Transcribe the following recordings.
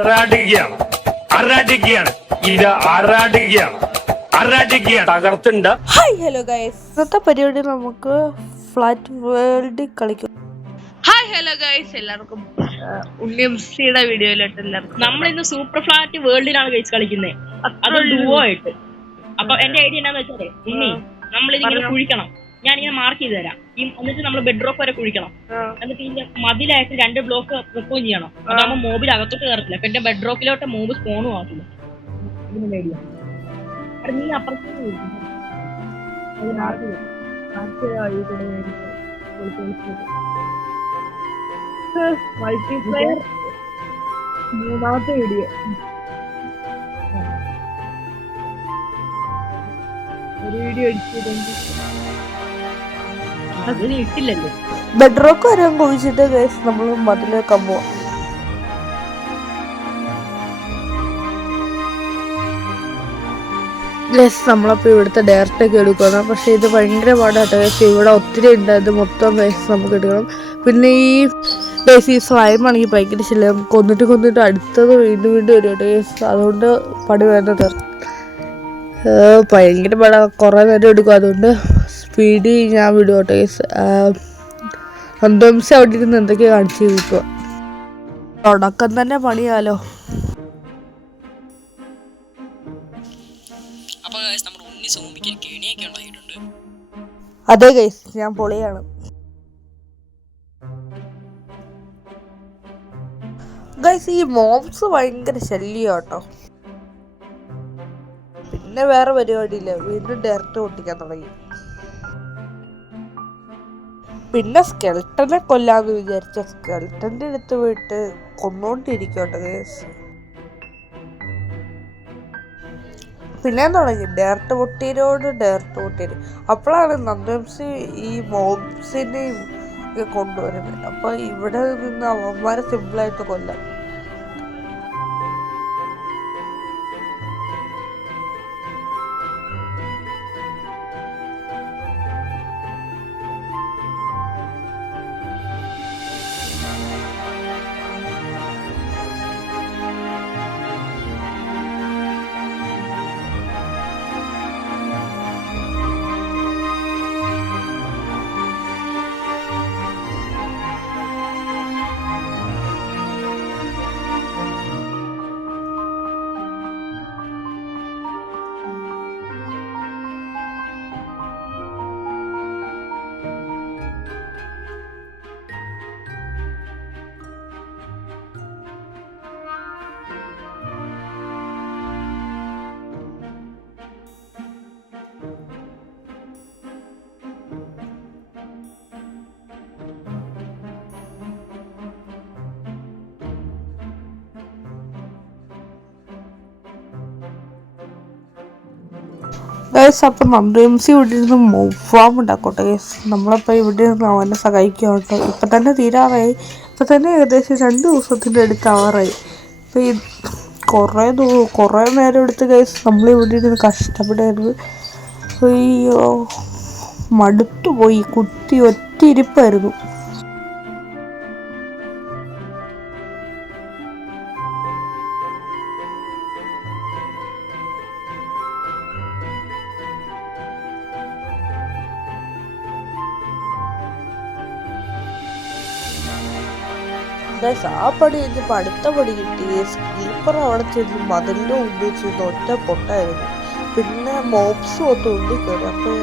ആറാടുകയാണ് ആറാടുകയാണ് ഇത് ആറാടുകയാണ് ആറാടുകയാണ് തകർത്തുണ്ട്. Hi hello guys, ഇന്നത്തെ പരിപാടി നമുക്ക് ഫ്ലാറ്റ് വേൾഡ് കളിക്കും. ഹായ് ഹലോ ഗൈസ്, എല്ലാവർക്കും ഉണ്ണിയുടെ വീഡിയോയിലോട്ട് എല്ലാവർക്കും. നമ്മളിന്ന് സൂപ്പർ ഫ്ലാറ്റ് വേൾഡിലാണ് ഗൈസ് കളിക്കുന്നത്, അത് ഡുവോ ആയിട്ട്. അപ്പൊ എന്റെ ഐഡിയ എന്താന്ന് വെച്ചാലേ, ഉണ്ണി നമ്മളിതിങ്ങനെ കുഴിക്കണം. ഞാനിങ്ങനെ മാർക്ക് ചെയ്ത് തരാം. എന്നിട്ട് നമ്മൾ ബെഡ് റോക്ക് വരെ കുഴിക്കണം. എന്നിട്ട് ഇതിന്റെ മതിലായിട്ട് 2 ബ്ലോക്ക് വെക്കുകയും ചെയ്യണം. അതാകുമ്പോൾ മോബിൽ അകത്തോട്ട് കയറത്തില്ല. പിന്നെ ബെഡ് റോക്കിലോട്ട് മോബ് സ്പോണും ആകില്ല. ഇതിന്റെ ഐഡിയ നീ അപ്പുറത്തേക്ക് മൾട്ടിപ്ലെയർ മൂന്നാമത്തെ വീഡിയോ. ഒരു വീഡിയോ അതിന് ഇട്ടില്ലല്ലോ. ബെഡ് റോക്ക് വരെ കുഴിച്ചിട്ട് ഗൈസ് നമ്മൾ മതിലേക്കാൻ പോവാം. ഗൈസ് നമ്മളപ്പോൾ ഇവിടുത്തെ ഡയറക്റ്റൊക്കെ എടുക്കണം. പക്ഷെ ഇത് ഭയങ്കര പാടാട്ടോ ഗൈസ്. ഇവിടെ ഒത്തിരി ഉണ്ട്, അത് മൊത്തം ഗൈസ് നമുക്ക് എടുക്കണം. പിന്നെ ഈ ഗൈസ് ഈ സ്ലൈമാണെങ്കിൽ ഭയങ്കര ശല്യം. കൊന്നിട്ട് അടുത്തത് വീണ്ടും വരും കേട്ടോ ഗൈസ്. അതുകൊണ്ട് പണി വേണ്ടത് ഭയങ്കര പാടാ, കുറേ നേരം എടുക്കും. അതുകൊണ്ട് സ്പീഡിൽ ഞാൻ വിടും കേട്ടോ ഗൈസ്. അന്തംസം അവിടെ ഇരുന്ന് എന്തൊക്കെയാണ് കാണിച്ച് കിട്ടുക. തുടക്കം തന്നെ പണിയാലോ. അതെ ഗൈസ്, ഞാൻ പൊളിയാണ്. ഗൈസ് ഈ മോബ്സ് ഭയങ്കര ശല്യം കേട്ടോ. പിന്നെ വേറെ പരിപാടിയില്ല, വീണ്ടും ഡയറക്റ്റ് പൊട്ടിക്കാൻ തുടങ്ങി. പിന്നെ സ്കെൽട്ടനെ കൊല്ലാന്ന് വിചാരിച്ച സ്കെൽട്ടന്റെ അടുത്ത് പോയിട്ട് കൊന്നോണ്ടിരിക്കട്ടെ ഗൈസ്. പിന്നെ തുടങ്ങി ഡയറക്റ്റ് പൊട്ടിയത്. അപ്പോഴാണ് നന്ദംസി ഈ മോബ്സിനെയും കൊണ്ടുവരുന്നത്. അപ്പൊ ഇവിടെ നിന്ന് അവന്മാരെ സിമ്പിളായിട്ട് കൊല്ലാം. ഗൈസ് അപ്പം നന്ദംസി ഇവിടെ ഇരുന്ന് ഫാം ഉണ്ടാക്കോട്ടെ ഗൈസ്. നമ്മളപ്പോൾ ഇവിടെ ഇരുന്ന് അവനെ സഹായിക്കുക കേട്ടോ. ഇപ്പം തന്നെ തീരാറായി. ഇപ്പം തന്നെ ഏകദേശം 2 ദിവസത്തിൻ്റെ അടുത്ത് ആവാറായി. ഇപ്പം ഈ കുറേ നേരം എടുത്ത് ഗൈസ് നമ്മളിവിടെ ഇരുന്ന് കഷ്ടപ്പെടായിരുന്നു. അയ്യോ മടുത്തുപോയി, കുത്തി ഒറ്റ ഇരിപ്പായിരുന്നു. ആ പടി കഴിഞ്ഞപ്പോൾ അടുത്ത പടി കിട്ടി. സ്ലീപ്പർ അവിടെ ചെന്ന് മതിലിൻ്റെ മുമ്പിൽ ചെന്ന് ഒറ്റ പൊട്ടായിരുന്നു. പിന്നെ മോബ്സ് ഒത്ത് ഉള്ളിൽ കയറി. അപ്പോൾ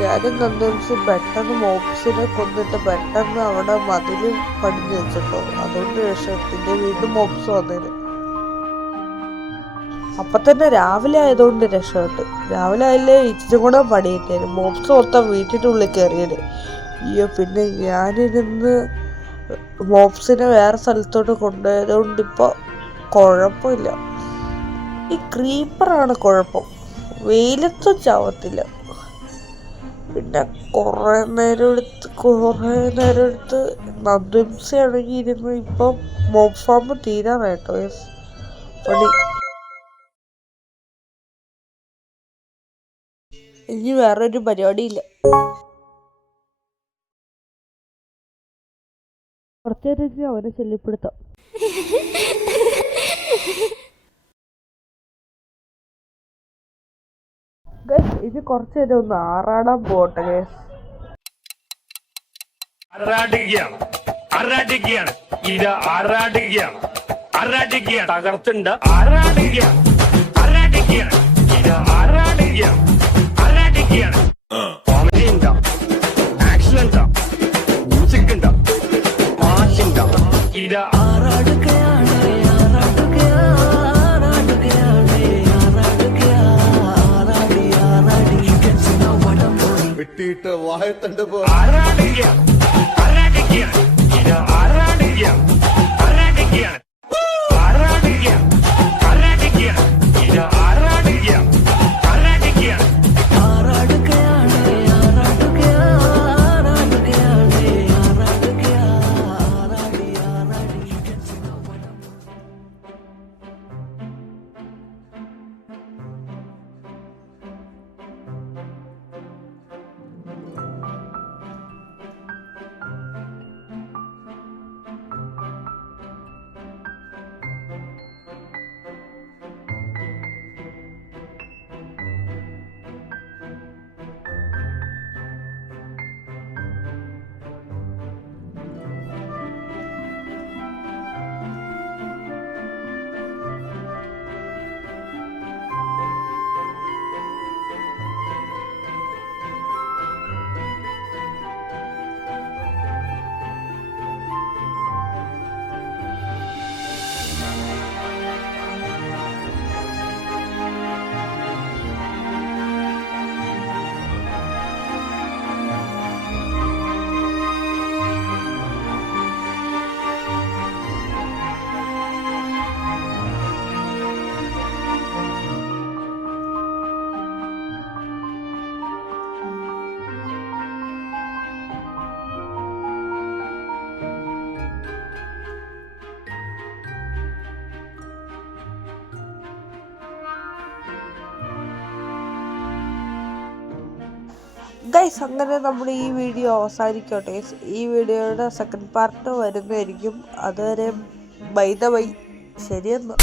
ഞാനും നന്ദംസി പെട്ടെന്ന് മോബ്സിനെ കൊന്നിട്ട് പെട്ടെന്ന് അവിടെ മതിൽ പണിഞ്ഞു വെച്ചിട്ടോ. അതുകൊണ്ട് രക്ഷപ്പെട്ടിന്റെ വീണ്ടും മോബ്സ് വന്നേന്. അപ്പം തന്നെ രാവിലെ ആയതുകൊണ്ട് രക്ഷപ്പെട്ട്. രാവിലെ ആയില്ലേ ഇച്ചിരി കൂടെ പണി കിട്ടിയായിരുന്നു. മോബ്സ് മൊത്തം വീട്ടിൻ്റെ ഉള്ളിൽ കയറിയത്. അയ്യോ പിന്നെ ഞാനിരുന്ന് മോബ്സിനെ വേറെ സ്ഥലത്തോട്ട് കൊണ്ടുപോയതുകൊണ്ട് ഇപ്പോൾ കുഴപ്പമില്ല. ഈ ക്രീപ്പറാണ് കുഴപ്പം, വെയിലത്തും ചാവത്തില്ല. പിന്നെ കുറേ നേരം എടുത്ത് നന്ദംസി ആണെങ്കിൽ ഇരുന്ന് ഇപ്പം മോബ് ഫാം തീരാറായിട്ടോ പണി. ഇനി വേറൊരു പരിപാടിയില്ല. കുറച്ചേരം അവനെ ശല്യപ്പെടുത്താം. ഇനി കുറച്ച് നേരം ഒന്ന് ആറാടാൻ പോട്ടെ ഗൈസ്. ആറാടുകയാണ് ഇത് ആറാടുകയാണ് തകർത്തുണ്ട് ആറാടുകയാണ് ഇത് ആറാടുകയാണ് കോമഡി ഉണ്ടോ, ആക്ഷൻ ഉണ്ടോ, മ്യൂസിക് ഉണ്ടോ, മാസ് ഉണ്ടോ, ഇത് വെട്ടിയിട്ട് വായത്തണ്ട് പോ ആറാടുകയാണ് ഇത് ആറാടുകയാണ് ഇത് ആറാടുകയാണ്. ഗൈസ് അങ്ങനെ നമ്മൾ ഈ വീഡിയോ അവസാനിക്കട്ടെ. ഈ വീഡിയോയുടെ സെക്കൻഡ് പാർട്ട് വരുന്നതായിരിക്കും. അതുവരെ ബൈ ദ ബൈ, ശരിയെന്നാ.